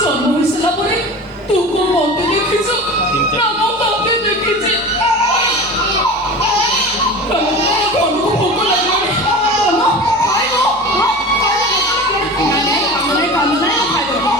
जन्म हो सारा पर तू को मते देखिस ना मो तते देखिस को भूख लागले ना खाइबो काम नहीं खाइबो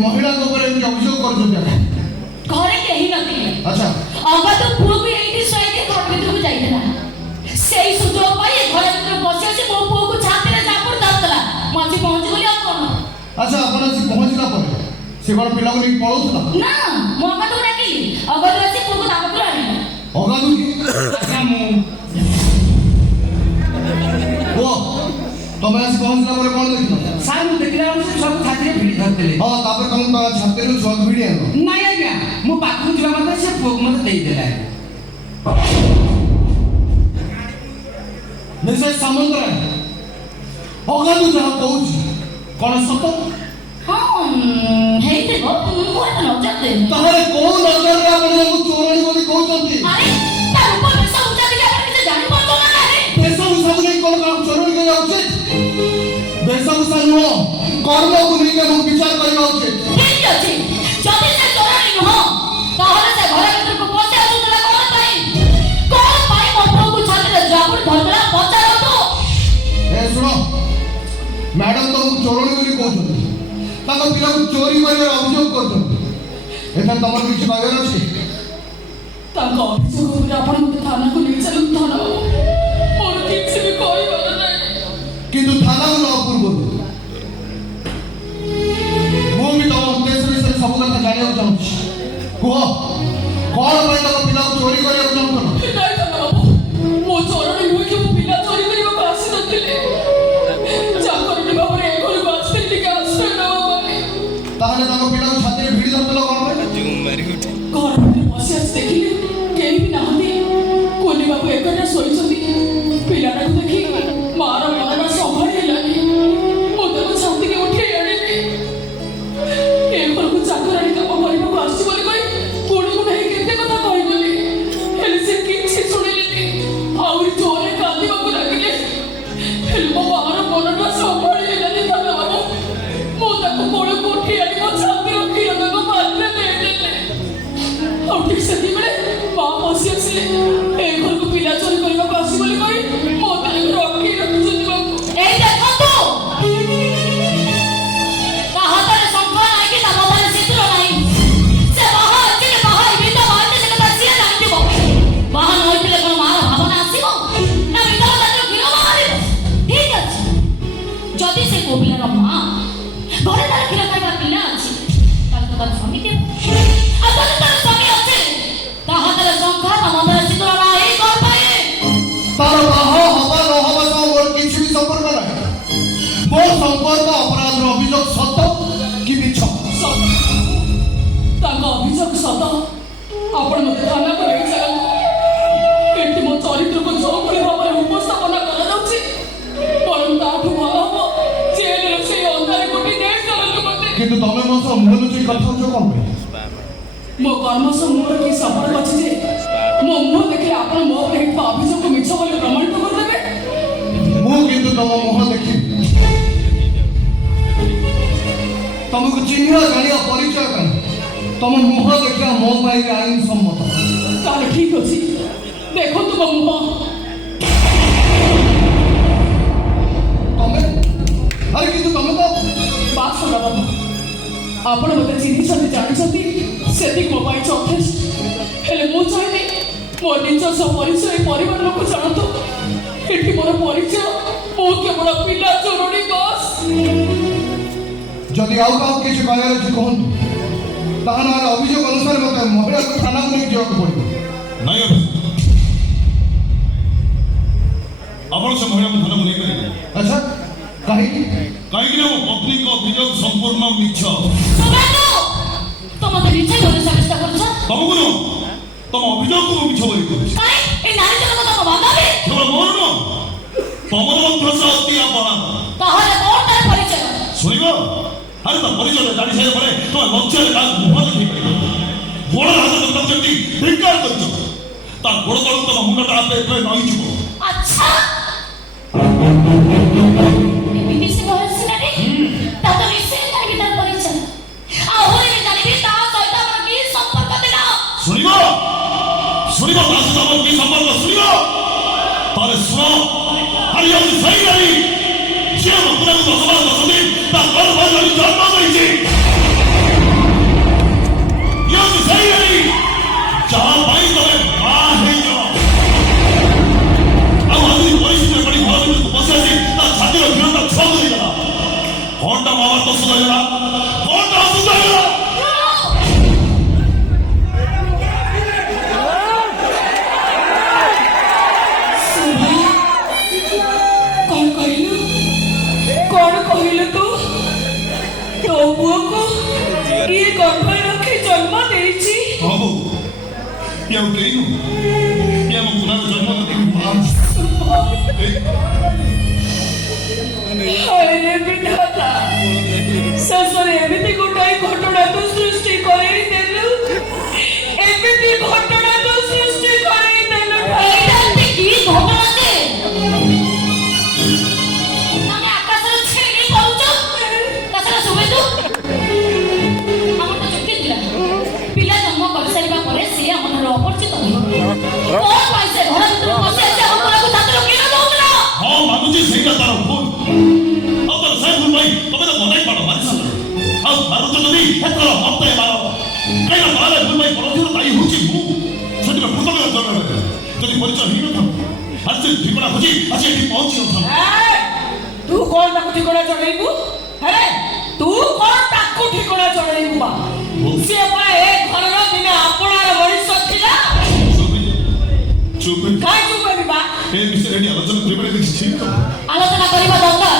महिला अभियोग कर घरे कहीं नथिले अच्छा अगा तो पुओ भी एठी सोई के घर भीतर को जाइतला सेई सूत्र पाई घर भीतर बसे से मो पुओ को छाती रे जापुर दातला मजी पहुंच गली अब कोन ଆଚ୍ଛା ଆପଣ ଆସି ପହଞ୍ଚିଲା ପରେ ସେ କ'ଣ ପିଲାକୁ ନେଇକି ପଳଉଥିଲା? ନା ମୁଁ ଅଗାଧୁକୁ ଡାକିଲି, ଅଗାଧୁ ଆସି ପୁଅକୁ ତା ପାଖରୁ ଆଣିଲି। ଅଗାଧୁ କି? ଆଜ୍ଞା ମୁଁ କୁହ ତମେ ଆସି ପହଞ୍ଚିଲା ପରେ କ'ଣ ଦେଖିଲ? ସାର୍ ମୁଁ ଦେଖିଲା ବେଳକୁ ସେ ସବୁ ଛାତିରେ ଭିଡ଼ି ଧରିଥିଲେ। ହଁ ତାପରେ ତମ ଛାତିରୁ ଛୁଆକୁ ଭିଡ଼ି ଆଣିଲ। ନାଇଁ ଆଜ୍ଞା ମୁଁ ପାଖକୁ ଯିବା ମାତ୍ରେ ସେ ପୁଅକୁ ମୋତେ ଦେଇଦେଲା। ମିସେସ ସାମନ୍ତରାୟ ଅଗାଧୁ ଯାହା କହୁଛି କ'ଣ ସତ? ହଁ ହେଇଥିବ, ମୁଁ ଏତେ ନଜର ଦେଇନି। ତାହେଲେ କୋଉ ନଜରରେ ଆପଣ ତାଙ୍କୁ ଚୋରାଣି ବୋଲି କହୁଛନ୍ତି? ଆରେ ତା ରୂପ ବେଶ ଉଚ୍ଚା ଦେଖି ଆପଣ କିଛି ଜାଣିପାରୁଛ ନା ନାହିଁ? ବେଶଭୂଷାକୁ ନେଇ କ'ଣ କାହାକୁ ଚୋରାଣି କରିବା ଉଚିତ? ବେଶଭୂଷା ନୁହଁ, କର୍ମକୁ ନେଇକି ଆମକୁ ବିଚାର କରିବା ଉଚିତ। ଠିକ ଅଛି, ଯଦି ସେ ଚୋରାଣି ନୁହଁ ତାହେଲେ ସେ ଘର ଭିତରକୁ ପଶି ଆସୁଥିଲା କ'ଣ ପାଇଁ? କ'ଣ ପାଇଁ ମୋ ପୁଅକୁ ଛାତିରେ ଜାବୁଡ଼ି ଧରିଥିଲା ପଚାରନ୍ତୁ। ଏ ଶୁଣ, ମ୍ୟାଡାମ ତମକୁ ଚୋରାଣି ବୋଲି କହୁଛନ୍ତି, ତାଙ୍କ ପିଲାକୁ ଚୋରି କରିବାର ଅଭିଯୋଗ କରୁଛନ୍ତି। ଏଠାରେ ତମର କିଛି କହିବାର ଅଛି? ତାଙ୍କ ଅଭିଯୋଗ ଉପରେ ଆପଣ ମୋତେ ଥାନାକୁ ନେଇ ଚାଲନ୍ତୁ ଥାନା ବାବୁ, ମୋର କିଛି ବି କହିବାର ନାହିଁ। କିନ୍ତୁ ଥାନାକୁ ନେବା ପୂର୍ବରୁ ମୁଁ ବି ତମ ଉଦ୍ଦେଶ୍ୟ ବିଷୟରେ ସବୁ କଥା ଜାଣିବାକୁ ଚାହୁଁଛି। କୁହ, କ'ଣ ପାଇଁ ତମ ପିଲାକୁ ଚୋରି କରିବାକୁ ଚାହୁଁଥିଲ? ନାଇଁ ଥାନା ବାବୁ, ମୋ ଚୋରାଣି ନୁହେଁ କି ମୁଁ ପିଲା ଚୋରି କରିବାକୁ ଆସିନଥିଲି। ଚାକରଟି ଭାବରେ ଏ ଘରକୁ ଆସିଥିଲି ଟିକେ ଆଶ୍ରୟ ନେବା ପାଇଁ। ତାହେଲେ ତାଙ୍କ ପିଲାକୁ ଛାତିରେ ଭିଡ଼ି ଧରିଥିଲ କ'ଣ ପାଇଁ? ଘର ଭିତରେ ବସି ଆସି ଦେଖିଲି କେହି ବି ନାହାନ୍ତି। କୋନି ବାବୁ ଏକଟା ଶୋଇଛନ୍ତି। ପିଲାଟାକୁ ଦେଖି ମାର ମନଟା ସମ୍ଭାଳି ହେଲାନି। ମୁଁ ତାକୁ ଛାତିକି ଉଠେଇ ଆଣିଲି। ଏ ଘରକୁ ଚାକରାଣୀ କାମ କରିବାକୁ ଆସିଛି ବୋଲି କହି ଗୁଣୁଗୁଣ ହେଇ କେତେ କଥା କହିଗଲି, ହେଲେ ସେ କିଛି ଶୁଣିଲେନି। ଆହୁରି ଜୋରରେ କାନ୍ଦିବାକୁ ଲାଗିଲେ। ହେଲେ ମୋ ମାର ମନଟା ସମ୍ଭାଳି ହେଲାନି ଥାନା ବାବୁ। ମୁଁ ତାକୁ କୋଳକୁ ଉଠେଇ ଆଣି ମୋ ଛାତିର କ୍ଷୀର ତାକୁ ପାଟିରେ ଦେଇଦେଲି। ଆଉ ଠିକ ସେତିକିବେଳେ ମା ବସି ଆସିଲେ। ଏ ଘରକୁ ପିଲା ଚୋରି କରିବାକୁ ଆସି ବୋଲି କହି ମୋତେ ରଖି ରଖୁଛନ୍ତି ବାବୁ। ଏଇ ଦେଖନ୍ତୁ, ତା ହାତରେ ଶଙ୍ଖ ନାହିଁ କି ତା ବଦଳରେ ସିନ୍ଦୁର ନାହିଁ। ସେ ବାହା ଅଛି କି ବାହା ହେଇ ବିଧବା ଅଛି ସେ କଥା ସିଏ ଜାଣିଥିବ। ବାହା ନ ହୋଇଥିଲେ କ'ଣ ମାର ଭାବନା ଆସିବ ନା ବିଧବା ଜାତିର କ୍ଷୀର ବାହାରିବ? ଠିକ ଅଛି, ଯଦି ସେ ପୁଅ ପିଲାର ମା ଘରେ ତାର କ୍ଷୀର ଖାଇବା ପିଲା ଅଛି ତାହେଲେ ତ ତାର ସ୍ୱାମୀ ଥିବ। ଆଉ ଯଦି ତାର ସ୍ୱାମୀ ଅଛି ତା ହାତରେ ଶଙ୍ଖ ତା ବଦଳରେ ସିନ୍ଦୁର ନାହିଁ କ'ଣ ପାଇଁ? ତାର ବାହା ହବା ନ ହବା ସହ ମୋର କିଛି ବି ସମ୍ପର୍କ ନାହିଁ। ମୋ ସମ୍ପର୍କ ଅପରାଧର ଅଭିଯୋଗ ସତ କି ମିଛ? ସତ, ତାଙ୍କ ଅଭିଯୋଗ ସତ। ଆପଣ ମୋତେ ଥାନାକୁ ନେଇ ଚାଲନ୍ତୁ। ଏଠି ମୋ ଚରିତ୍ରକୁ ଯେଉଁଭଳି ଭାବରେ ଉପସ୍ଥାପନା କରାଯାଉଛି, ବରଂ ତାଠୁ ଭଲ ହବ ଜେଲରେ ସେଇ ଅନ୍ଧାରେ ଗୋଟି ନେଇ ଚାଲନ୍ତୁ ମୋତେ। କିନ୍ତୁ ତମେ ମୋ ସହ ମୁହଁ ଲୁଚେଇ କଥା ହଉଛ କ'ଣ ପାଇଁ? ମୋ କର୍ମ ସହ ମୋର କି ସମ୍ପର୍କ ଅଛି ଯେ ମୋ ମୁହଁ ଦେଖିଲେ ଆପଣ ମୋ ଉପରେ ହେଇଥିବା ଅଭିଯୋଗକୁ ମିଛ ବୋଲି ପ୍ରମାଣିତ କରିଦେବେ? ମୁଁ କିନ୍ତୁ ତମ ମୁହଁ ଦେଖିବି। ତମକୁ ଚିହ୍ନିବା ଜାଣିବା ପରିଚୟ ପାଇଁ ତମ ମୁହଁ ଦେଖିବା ମୋ ପାଇଁ ଆଇନ ସମ୍ମତ। ତାହେଲେ ଠିକ ଅଛି, ଦେଖନ୍ତୁ ମୋ ମୁହଁ। ତମେ ଆରେ କିନ୍ତୁ ତମେ ତ ବାସ ବାବୁ, ଆପଣ ମୋତେ ଚିହ୍ନିଛନ୍ତି ଜାଣିଛନ୍ତି ସେତିକି ମୋ ପାଇଁ ଯଥେଷ୍ଟ। ହେଲେ ମୁଁ ଚାହିଁବି ମୋ ନିଜସ୍ୱ ପରିଚୟ ଏ ପରିବାର ଲୋକ ଜାଣନ୍ତୁ। ଏଠି ମୋର ପରିଚୟ ମୁଁ କେବଳ ପିଲା ଚୋରଣୀ ବସ୍। ଯଦି ଆଉ କାହାକୁ କିଛି କହିବାର ଅଛି କୁହନ୍ତୁ, ତାହେଲେ ଅଭିଯୋଗ ଅନୁସାରେ ମୋତେ ମହିଳାକୁ ଥାନାକୁ ନେଇ ଯିବାକୁ ପଡ଼ିବ। ନାଇଁ ଅଫିସର, ଆପଣ ସେ ମହିଳାକୁ ଥାନାକୁ ନେଇପାରିବେ। ଆଚ୍ଛା, କାହିଁକି? କାହିଁକି ନା ମୋ ପତ୍ନୀଙ୍କ ଅଭିଯୋଗ ସମ୍ପୂର୍ଣ୍ଣ ମିଛ। ତମେ ତ ନିଜେ ଘରେ ସାବ୍ୟସ୍ତ କରୁଛ। ତମକୁ ନୁହଁ, ତମ ଅଭିଯୋଗକୁ ମୁଁ ମିଛ ବୋଲି କହୁଛି। କାଇଁ ଏ ନାରୀ ଜଣକ ତମ ବାନ୍ଧବୀ? କେବଳ ମୋର ନୁହଁ, ତମର ମଧ୍ୟ ସେ ଅତି ଆପଣା। ତାହେଲେ କ'ଣ ତାର ପରିଚୟ? ଶୁଣିବ? ଆରେ ତା ପରିଚୟ ଜାଣି ସାରିବା ପରେ ତମେ ଲଜ୍ଜାରେ କାହାକୁ ମୁହଁ ଦେଖେଇ ପାରିବ। ଗୋଡ଼ ହାତ ଯେମିତି ଧିକ୍କାର କରିଛ, ତା ଗୋଡ଼ ତଳକୁ ତମ ମୁଣ୍ଡଟା ଆପେ ଆପେ ନଇଯିବ। ଆଚ୍ଛା, ଏମିତି ସେ କହିଛି ନା ରେ? ତା ତ ନିଶ୍ଚୟ ଜାଣିବି ତାର ପରିଚୟ। ଆହୁରି ବି ଜାଣିବି ତା ସହିତ ଆମର କି ସମ୍ପର୍କ ଥିଲା। ଶୁଣିବ? ଶୁଣିବ ତା ସହିତ ଆମର କି ସମ୍ପର୍କ ଶୁଣିବ? ତାହେଲେ ଶୁଣ, ଆରେ ଯଦି ସେଇ ନାରୀ ଯିଏ ମଥୁରାକୁ 10 ମାସ 10 ଦିନ ତା ଗର୍ଭରେ ଜନ୍ମ ଦେଇଛି, ଯଦି ସେଇ ନାରୀ ଯାହା ପାଇଁ ତମେ ବାହା ହେଇଛ, ଆଉ ଆଜି ପରିସ୍ଥିତିରେ ପଡ଼ି ଘର ଭିତରକୁ ପଶି ଆସି ତା ଛାତିର କ୍ଷୀରଟା ଛୁଆ ଦେଇଗଲା, କଣଟା ମହାଭାରତ ସୁଧା ଗର୍ଭରେ ରଖି ଜନ୍ମ ଦେଇଛି। ହଉ ଇଏ ଆଉ କେହି ନୁହଁ, ଇଏ ଆମ ପୁରାଣ ଜନ୍ମ ହରେ ବିଧାତା, ଶେଷରେ ଏମିତି ଗୋଟାଏ ଘଟଣାକୁ ସୃଷ୍ଟି କରେଇ ଦେଲୁ, ଏମିତି ଘଟଣାକୁ ସୃଷ୍ଟି କରେଇ ଦେଲୁ। ଏଇଟା ଏମିତି କି ଘଟଣା ଯେ ଆମେ ଆକାଶରୁ ଛେଳି କରୁଛ? ତାଛଡ଼ା ସୁମେତୁ, ଆମର ତ ଯୁକ୍ତି ଥିଲା ପିଲା ଜନ୍ମ କରିସାରିବା ପରେ ସିଏ ଆମ ଠାରୁ ଅପରିଚିତ ରହିବ। କଣ ପାଇଁ ସେ ଘର ଭିତରୁ ପଶି ଆସି ଆମ ପୁରାକୁ ଛାତ୍ର କିଣ ଦଉଥିଲା? ହଁ ମାନୁଛି ସେଇଟା ତାର ଭୁଲ। ଆଉ ତାର ସେ ଭୁଲ ପାଇଁ ତମେ ତ ମନାଇ ପାର ମାରି ସାରିଲ। ଆଉ ମାରୁଛ ଯଦି ଏଥର ମତେ ମାର, କାହିଁକି ମାରେ ଭୁଲ ପାଇଁ ପରଧିର ଦାୟୀ ହେଉଛି ମୁଁ। ସେଥିରେ କୃତଜ୍ଞ ଜଣେ ଯଦି ପରିଚୟ ହେଇନଥାନ୍ତା ଆଜି ସେ ଠିକଣା ଖୋଜି ଆଜି ଏଠି ପହଞ୍ଚି ନଥାନ୍ତା। ତୁ କଣ ତାକୁ ଠିକଣା ଜଣେଇବୁ? ଆରେ ତୁ କଣ ତାକୁ ଠିକଣା ଜଣେଇବୁ? ବା ସିଏ ପରା ଏ ଘରର ଦିନେ ଆପଣାର ମଣିଷ ଥିଲା। ଚୁପ୍ କାହିଁ ଚୁପ୍ ହେବି ବା? ଏ ବିଷୟରେ ଏଠି ଆଲୋଚନା କରିବାରେ କିଛି ଠିକ ତ? ଆଲୋଚନା କରିବା ଦରକାର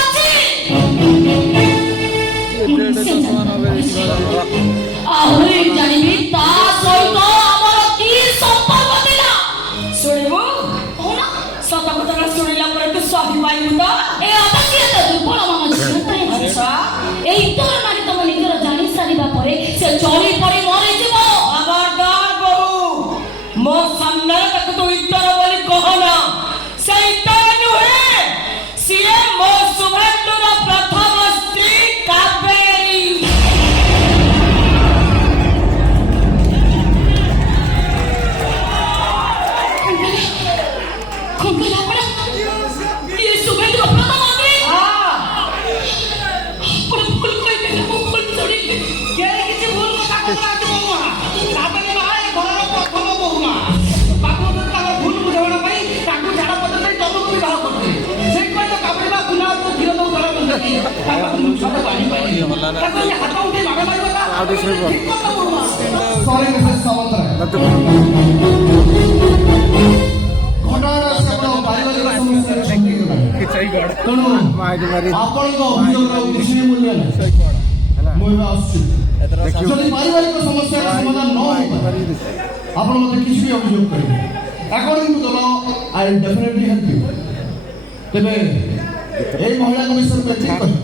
ଅଛି। ଆହୁରି ଜାଣିବି ତା ସହିତ ଆମର କି ସମ୍ପର୍କ ଥିଲା। ଶୁଣିବୁ? କହୁନ? ସତ କଥାଟା ଶୁଣିଲା ପରେ ତୁ ସହି ପାରିବୁ ତ? ଏ ଅବଶ୍ୟ ତ ଦୁର୍ବଳ ମନ ଝିଅଟାଏ ଅଛି। ଆଚ୍ଛା, ଏଇ ତୋର ମାନେ ତମ ନିଜର ଜାଣି ସାରିବା ପରେ ସେ ଚଳି ପଡ଼ି ମରିଯିବ। ଖବରଦାର ବୋହୁ, ମୋ ସାମ୍ନାରେ ତାକୁ ତୁ ଇତର ବୋଲି କହନା। ସେ ଇତର ନୁହେଁ, ସିଏ ମୋ ସୁଭେନ୍ଦୁର ପ୍ରଥମ ସ୍ତ୍ରୀ କାବେରୀ। କଣ କହିଲେ ଆପଣ? ଇଏ ସୁଭେନ୍ଦୁର ପ୍ରଥମ ସ୍ତ୍ରୀ? ଆପଣ ଭୁଲ କହିଲେ, ମୁଁ ଭୁଲ ଶୁଣିଲି। କିଛି ଭୁଲ କଥା କହୁନାହାନ୍ତି ବୋହୁମା। ତାପରେ ମା ଏ ଘରର ପ୍ରଥମ ବୋହୁମା। ବାବୁ ତାଙ୍କ ଭୁଲ ବୁଝାମଣା ପାଇଁ ତାଙ୍କୁ ଝାଡ଼ା ପତ୍ର ଦେଇ ତମକୁ ବିବାହ କରୁଥିଲେ। ସେଇଥିପାଇଁ ତ କାବୁଡ଼ି ମା ଗୁନାକୁ କ୍ଷୀର ଦଉ ଧରା କରୁଛନ୍ତି। ତାଙ୍କ ଛୁଆଟା ଜାଣିପାରିଲି ତାକୁ ଏ ହାତ ଉଠେଇ ମାଡ଼ ମାରିବ ତା ଠିକ କଥା ବୋହୁମା। ସରି ମିସେସ୍ ସାମନ୍ତରାୟ, ଘଟଣାଟା କେବଳ ପାରିବାରିକ ସମସ୍ୟାରେ ସୃଷ୍ଟି ହେଇଗଲା। ତେଣୁ ଆପଣଙ୍କ ଅଭିଯୋଗର ଆଉ କିଛି ମୂଲ୍ୟ ନାହିଁ। ମୁଁ ଏବେ ଆସୁଛି। ଯଦି ପାରିବାରିକ ସମସ୍ୟାର ସମାଧାନ ନ ହୋଇପାରେ ଆପଣ ମୋତେ କିଛି ବି ଅଭିଯୋଗ କରିବେ। According to the law I will definitely help you. ତେବେ ଏଇ ମହିଳାଙ୍କ ବିଷୟରେ ମୁଁ ଏତିକି କହିବି,